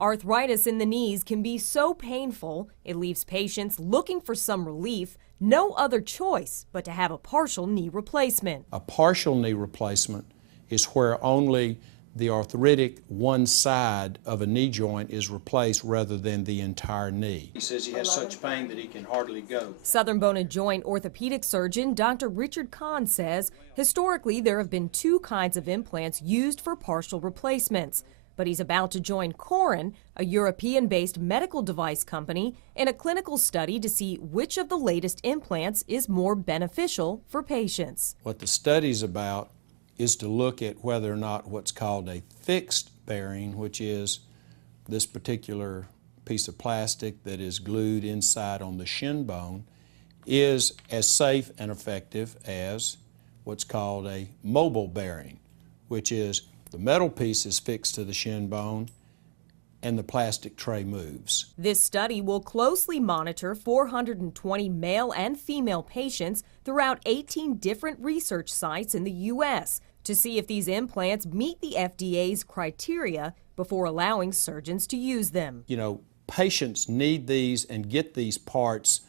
Arthritis in the knees can be so painful, it leaves patients looking for some relief, no other choice but to have a partial knee replacement. A partial knee replacement is where only the arthritic one side of a knee joint is replaced rather than the entire knee. He says he has such pain that he can hardly go. Southern Bone and Joint orthopedic surgeon Dr. Richard Kahn says historically there have been two kinds of implants used for partial replacements. But he's about to join Corin, a European-based medical device company, in a clinical study to see which of the latest implants is more beneficial for patients. What the study's about is to look at whether or not what's called a fixed bearing, which is this particular piece of plastic that is glued inside on the shin bone, is as safe and effective as what's called a mobile bearing, which is the metal piece is fixed to the shin bone and the plastic tray moves. This study will closely monitor 420 male and female patients throughout 18 different research sites in the U.S. to see if these implants meet the FDA's criteria before allowing surgeons to use them. You know, patients need these and get these parts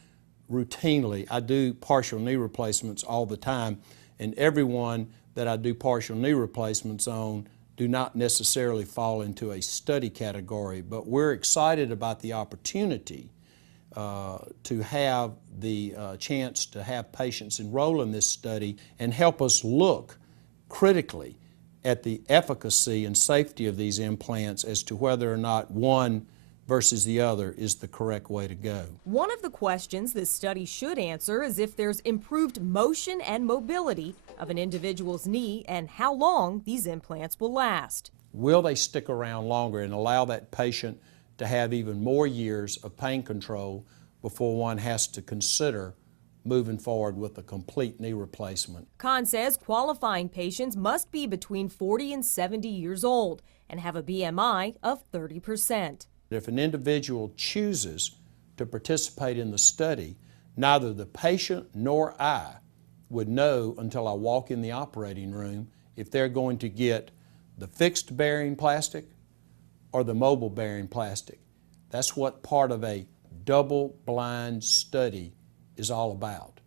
routinely. I do partial knee replacements all the time, and everyone that I do partial knee replacements on do not necessarily fall into a study category, but we're excited about the opportunity to have the chance to have patients enroll in this study and help us look critically at the efficacy and safety of these implants as to whether or not one versus the other is the correct way to go. One of the questions this study should answer is if there's improved motion and mobility of an individual's knee and how long these implants will last. Will they stick around longer and allow that patient to have even more years of pain control before one has to consider moving forward with a complete knee replacement? Kahn says qualifying patients must be between 40 and 70 years old and have a BMI of 30%. If an individual chooses to participate in the study, neither the patient nor I would know until I walk in the operating room if they're going to get the fixed bearing plastic or the mobile bearing plastic. That's what part of a double-blind study is all about.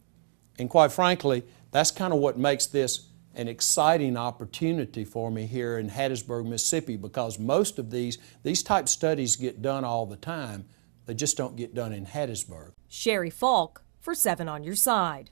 And quite frankly, that's kind of what makes this an exciting opportunity for me here in Hattiesburg, Mississippi, because most of these type studies get done all the time. They just don't get done in Hattiesburg. Sherry Falk for 7 on Your Side.